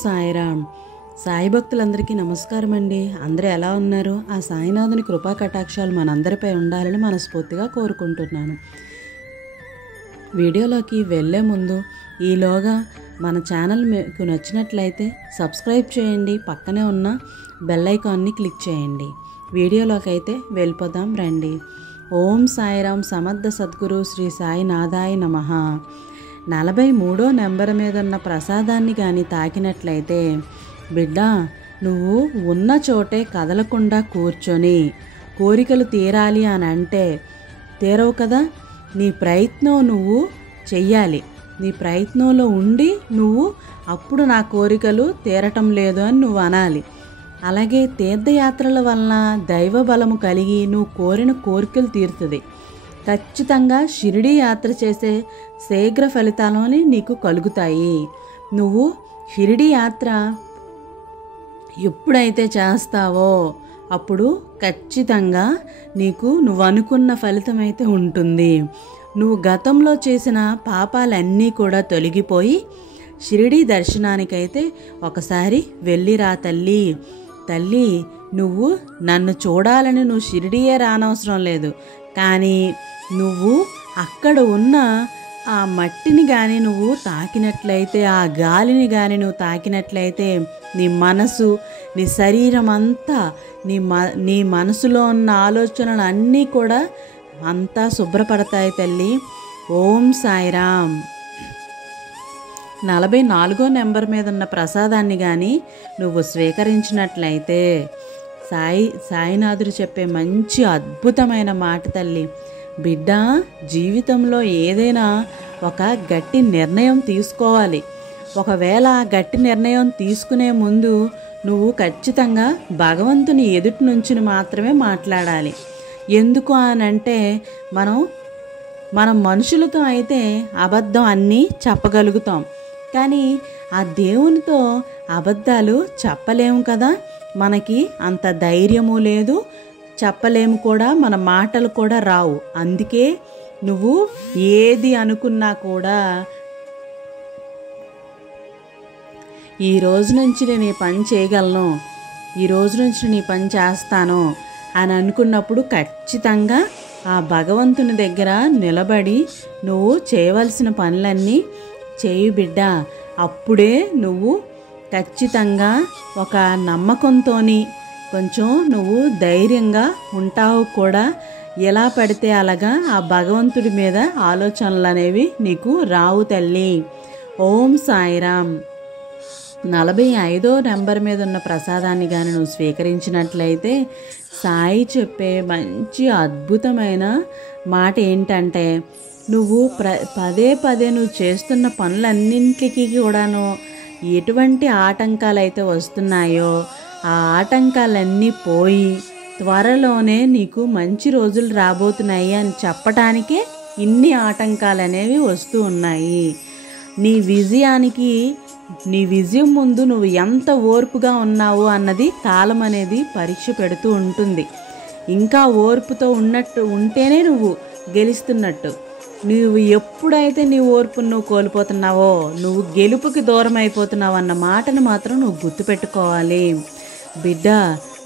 సాయిరామ్. సాయి భక్తులందరికీ నమస్కారం అండి. అందరూ ఎలా ఉన్నారు? ఆ సాయినాథుని కృపా కటాక్షాలు మనందరిపై ఉండాలని మనస్ఫూర్తిగా కోరుకుంటున్నాను. వీడియోలోకి వెళ్ళే ముందు ఈలోగా మన ఛానల్ మీకు నచ్చినట్లయితే సబ్స్క్రైబ్ చేయండి, పక్కనే ఉన్న బెల్ ఐకాన్ని క్లిక్ చేయండి. వీడియోలోకి అయితే వెళ్ళిపోదాం రండి. ఓం సాయిరామ్. సమర్థ సద్గురు శ్రీ సాయినాథాయ నమః. 43వ నెంబర్ మీద ఉన్న ప్రసాదాన్ని కానీ తాకినట్లయితే, బిడ్డ నువ్వు ఉన్న చోటే కదలకుండా కూర్చొని కోరికలు తీరాలి అని అంటే తీరవు కదా. నీ ప్రయత్నం నువ్వు చెయ్యాలి. నీ ప్రయత్నంలో ఉండి నువ్వు అప్పుడు నా కోరికలు తీరటం లేదు అని నువ్వు అనాలి. అలాగే తీర్థయాత్రల వలన దైవ బలము కలిగి నువ్వు కోరిన కోరికలు తీరుతుంది. ఖచ్చితంగా షిరిడీ యాత్ర చేసే శీఘ్ర ఫలితాలని నీకు కలుగుతాయి. నువ్వు షిరిడీ యాత్ర ఎప్పుడైతే చేస్తావో అప్పుడు ఖచ్చితంగా నీకు నువ్వు అనుకున్న ఫలితం అయితే ఉంటుంది. నువ్వు గతంలో చేసిన పాపాలన్నీ కూడా తొలగిపోయి షిరిడీ దర్శనానికైతే ఒకసారి వెళ్ళిరా తల్లి. తల్లి నువ్వు నన్ను చూడాలని నువ్వు షిరిడీయే రానవసరం లేదు, కానీ నువ్వు అక్కడ ఉన్న ఆ మట్టిని కానీ నువ్వు తాకినట్లయితే, ఆ గాలిని కానీ నువ్వు తాకినట్లయితే నీ మనసు, నీ శరీరం అంతా, నీ మనసులో ఉన్న ఆలోచనలు అన్నీ కూడా అంతా శుభ్రపడతాయి తల్లి. ఓం సాయిరామ్. 44వ నెంబర్ మీద ఉన్న ప్రసాదాన్ని కానీ నువ్వు స్వీకరించినట్లయితే సాయినాథుడు చెప్పే మంచి అద్భుతమైన మాట తల్లి. బిడ్డ జీవితంలో ఏదైనా ఒక గట్టి నిర్ణయం తీసుకోవాలి. ఒకవేళ ఆ గట్టి నిర్ణయం తీసుకునే ముందు నువ్వు ఖచ్చితంగా భగవంతుని ఎదుటి నుంచి మాత్రమే మాట్లాడాలి. ఎందుకు అనంటే మనం మనుషులతో అయితే అబద్ధం అన్నీ చెప్పగలుగుతాం, కానీ ఆ దేవునితో అబద్ధాలు చెప్పలేము కదా. మనకి అంత ధైర్యము లేదు, చెప్పలేము కూడా, మన మాటలు కూడా రావు. అందుకే నువ్వు ఏది అనుకున్నా కూడా ఈ రోజు నుంచి నేను ఈ పని చేయగలను, ఈ రోజు నుంచి నేను ఈ పని చేస్తాను అని అనుకున్నప్పుడు ఖచ్చితంగా ఆ భగవంతుని దగ్గర నిలబడి నువ్వు చేయవలసిన పనులన్నీ చేయి బిడ్డ. అప్పుడే నువ్వు ఖచ్చితంగా ఒక నమ్మకంతో కొంచెం నువ్వు ధైర్యంగా ఉంటావు కూడా. ఎలా పడితే అలాగా ఆ భగవంతుడి మీద ఆలోచనలు అనేవి నీకు రావు తల్లి. ఓం సాయిరామ్. 45వ నెంబర్ మీద ఉన్న ప్రసాదాన్ని కానీ నువ్వు స్వీకరించినట్లయితే సాయి చెప్పే మంచి అద్భుతమైన మాట ఏంటంటే, నువ్వు పదే పదే నువ్వు చేస్తున్న పనులన్నింటికి కూడాను ఎటువంటి ఆటంకాలు అయితే వస్తున్నాయో ఆ ఆటంకాలన్నీ పోయి త్వరలోనే నీకు మంచి రోజులు రాబోతున్నాయి అని చెప్పటానికే ఇన్ని ఆటంకాలు అనేవి వస్తూ ఉన్నాయి. నీ విజయం ముందు నువ్వు ఎంత ఓర్పుగా ఉన్నావు అన్నది కాలం అనేది పరీక్ష పెడుతూ ఉంటుంది. ఇంకా ఓర్పుతో ఉంటేనే నువ్వు గెలుస్తున్నట్టు. నువ్వు ఎప్పుడైతే నీ ఓర్పును నువ్వు కోల్పోతున్నావో నువ్వు గెలుపుకి దూరం అయిపోతున్నావు అన్న మాటను మాత్రం నువ్వు గుర్తుపెట్టుకోవాలి. బిడ్డ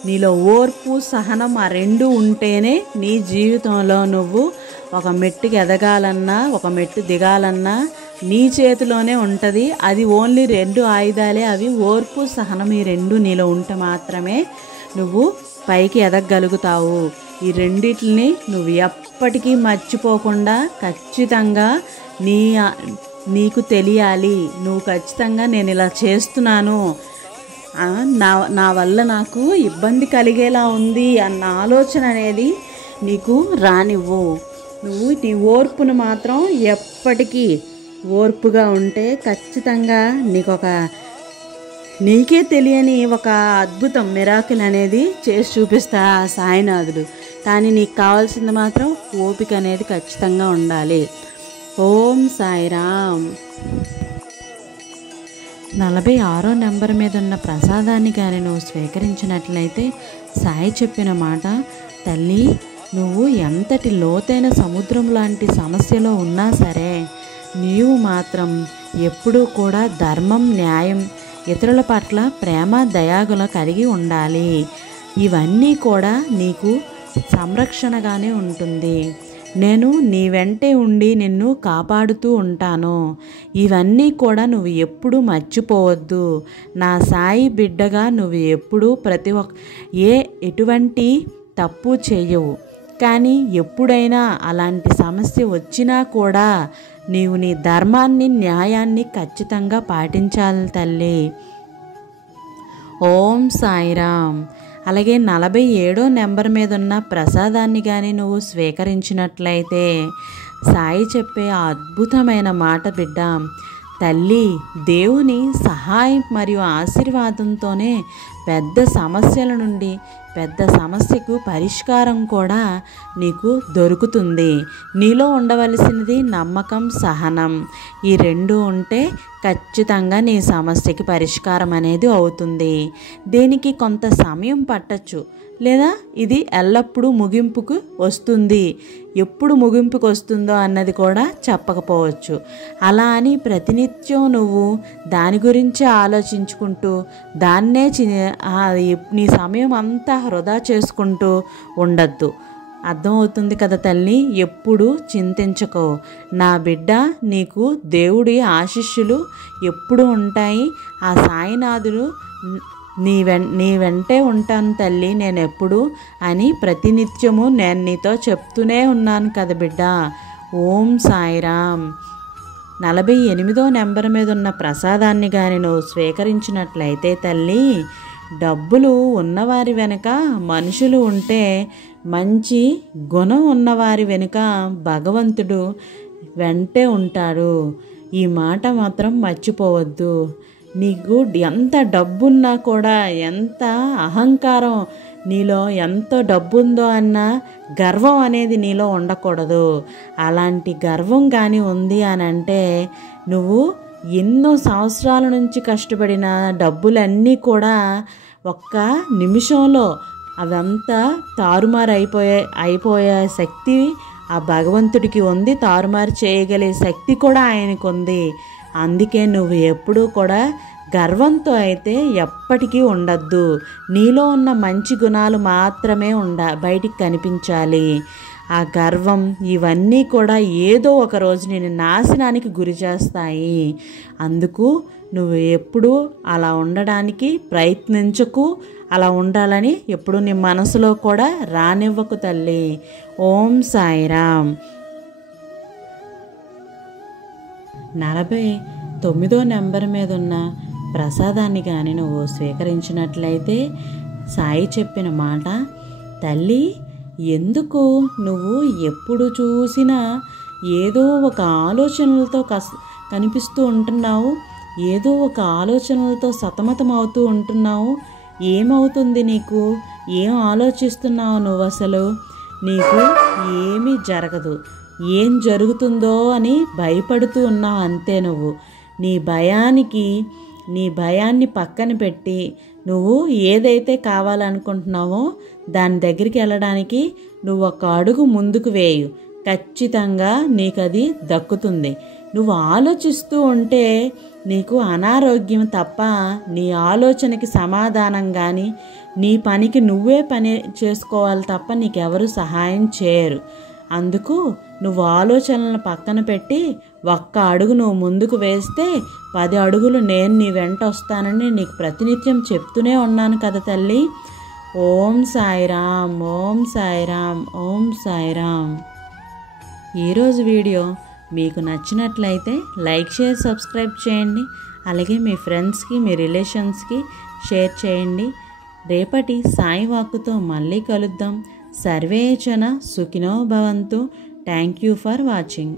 నీలో ఓర్పు, సహనం ఆ రెండు ఉంటేనే నీ జీవితంలో నువ్వు ఒక మెట్టుకి ఎదగాలన్నా ఒక మెట్టు దిగాలన్నా నీ చేతిలోనే ఉంటుంది. అది ఓన్లీ 2 ఆయుధాలే, అవి ఓర్పు, సహనం. ఈ 2 నీలో ఉంటే మాత్రమే నువ్వు పైకి ఎదగగలుగుతావు. ఈ రెండిటిని నువ్వు ఎప్పటికీ మర్చిపోకుండా ఖచ్చితంగా నీకు తెలియాలి. నువ్వు ఖచ్చితంగా నేను ఇలా చేస్తున్నాను, నా వల్ల నాకు ఇబ్బంది కలిగేలా ఉంది అన్న ఆలోచన అనేది నీకు రానివ్వు. నువ్వు నీ ఓర్పును మాత్రం ఎప్పటికీ ఓర్పుగా ఉంటే ఖచ్చితంగా నీకే తెలియని ఒక అద్భుతం, మిరాకిల్ అనేది చేసి చూపిస్తా ఆ సాయినాథుడు. కానీ నీకు కావాల్సింది మాత్రం ఓపిక అనేది ఖచ్చితంగా ఉండాలి. ఓం సాయిరామ్. 46వ నెంబర్ మీద ఉన్న ప్రసాదాన్ని కానీ నువ్వు స్వీకరించినట్లయితే సాయి చెప్పిన మాట, తల్లి నువ్వు ఎంతటి లోతైన సముద్రం లాంటి సమస్యలో ఉన్నా సరే నీవు మాత్రం ఎప్పుడూ కూడా ధర్మం, న్యాయం ఇతరుల పట్ల ప్రేమ దయాగుల కలిగి ఉండాలి. ఇవన్నీ కూడా నీకు సంరక్షణగానే ఉంటుంది. నేను నీ వెంటే ఉండి నిన్ను కాపాడుతూ ఉంటాను. ఇవన్నీ కూడా నువ్వు ఎప్పుడూ మర్చిపోవద్దు. నా సాయి బిడ్డగా నువ్వు ఎప్పుడూ ఎటువంటి తప్పు చేయవు. కానీ ఎప్పుడైనా అలాంటి సమస్య వచ్చినా కూడా నీవు నీ ధర్మాన్ని, న్యాయాన్ని ఖచ్చితంగా పాటించాలి తల్లి. ఓం సాయిరామ్. అలాగే 47వ నెంబర్ మీద ఉన్న ప్రసాదాన్ని కానీ నువ్వు స్వీకరించినట్లయితే సాయి చెప్పే అద్భుతమైన మాట, బిడ్డ, తల్లి దేవుని సహాయం మరియు ఆశీర్వాదంతోనే పెద్ద సమస్యల నుండి పెద్ద సమస్యకు పరిష్కారం కూడా నీకు దొరుకుతుంది. నీలో ఉండవలసినది నమ్మకం, సహనం. ఈ రెండు ఉంటే ఖచ్చితంగా నీ సమస్యకి పరిష్కారం అనేది అవుతుంది. దీనికి కొంత సమయం పట్టచ్చు, లేదా ఇది ఎల్లప్పుడూ ముగింపుకు వస్తుంది. ఎప్పుడు ముగింపుకు వస్తుందో అన్నది కూడా చెప్పకపోవచ్చు. అలా అని ప్రతినిత్యం నువ్వు దాని గురించి ఆలోచించుకుంటూ దాన్నే నీ సమయం అంతా వృధా చేసుకుంటూ ఉండద్దు. అర్థమవుతుంది కదా తల్లి? ఎప్పుడు చింతించకో నా బిడ్డ, నీకు దేవుడి ఆశీస్సులు ఎప్పుడు ఉంటాయి. ఆ సాయినాథుడు నీ వెంటే ఉంటాను తల్లి నేను ఎప్పుడు అని ప్రతినిత్యము నేను నీతో చెప్తూనే ఉన్నాను కదా బిడ్డ. ఓం సాయిరామ్. 48వ నెంబర్ మీద ఉన్న ప్రసాదాన్ని కానీ నువ్వు స్వీకరించినట్లయితే తల్లి, డబ్బులు ఉన్నవారి వెనుక మనుషులు ఉంటే మంచి గుణం ఉన్నవారి వెనుక భగవంతుడు వెంటే ఉంటాడు. ఈ మాట మాత్రం మర్చిపోవద్దు. నీకు ఎంత డబ్బున్నా కూడా, ఎంత అహంకారం, నీలో ఎంత డబ్బుందో అన్న గర్వం అనేది నీలో ఉండకూడదు. అలాంటి గర్వం కానీ ఉంది అని అంటే నువ్వు ఎన్నో సంవత్సరాల నుంచి కష్టపడిన డబ్బులన్నీ కూడా ఒక్క నిమిషంలో అవంతా తారుమారు అయిపోయే శక్తి ఆ భగవంతుడికి ఉంది. తారుమారు చేయగలిగే శక్తి కూడా ఆయనకు ఉంది. అందుకే నువ్వు ఎప్పుడూ కూడా గర్వంతో అయితే ఎప్పటికీ ఉండద్దు. నీలో ఉన్న మంచి గుణాలు మాత్రమే బయటికి కనిపించాలి. ఆ గర్వం ఇవన్నీ కూడా ఏదో ఒక రోజు నేను నాశనానికి గురి చేస్తాయి. అందుకు నువ్వు ఎప్పుడూ అలా ఉండడానికి ప్రయత్నించకు. అలా ఉండాలని ఎప్పుడు నీ మనసులో కూడా రానివ్వకు తల్లి. ఓం సాయిరామ్. 49వ నెంబర్ మీద ఉన్న ప్రసాదాన్ని కానీ నువ్వు స్వీకరించినట్లయితే సాయి చెప్పిన మాట, తల్లి ఎందుకు నువ్వు ఎప్పుడు చూసినా ఏదో ఒక ఆలోచనలతో కనిపిస్తూ ఉంటున్నావు, ఏదో ఒక ఆలోచనలతో సతమతం అవుతూ ఉంటున్నావు. ఏమవుతుంది నీకు? ఏం ఆలోచిస్తున్నావు నువ్వు? అసలు నీకు ఏమీ జరగదు. ఏం జరుగుతుందో అని భయపడుతూ ఉన్నావు అంతే. నువ్వు నీ భయాన్ని పక్కన పెట్టి నువ్వు ఏదైతే కావాలనుకుంటున్నావో దాని దగ్గరికి వెళ్ళడానికి నువ్వు ఒక అడుగు ముందుకు వేయు. ఖచ్చితంగా నీకు అది దక్కుతుంది. నువ్వు ఆలోచిస్తూ ఉంటే నీకు అనారోగ్యం తప్ప నీ ఆలోచనకి సమాధానం కానీ, నీ పనికి నువ్వే పని చేసుకోవాలి తప్ప నీకెవరు సహాయం చేయరు. అందుకు నువ్వు ఆలోచనలను పక్కన పెట్టి ఒక్క అడుగు నువ్వు ముందుకు వేస్తే 10 అడుగులు నేను నీ వెంట వస్తానని నీకు ప్రతినిత్యం చెప్తూనే ఉన్నాను కదా తల్లి. ఓం సాయిరామ్, ఓం సాయిరామ్, ఓం సాయిరామ్. ఈరోజు వీడియో మీకు నచ్చినట్లయితే లైక్, షేర్, సబ్స్క్రైబ్ చేయండి. అలాగే మీ ఫ్రెండ్స్కి, మీ రిలేషన్స్కి షేర్ చేయండి. రేపటి సాయి వాక్కుతో మళ్ళీ కలుద్దాం. సర్వే జన సుఖినో భవంతు. Thank you for watching.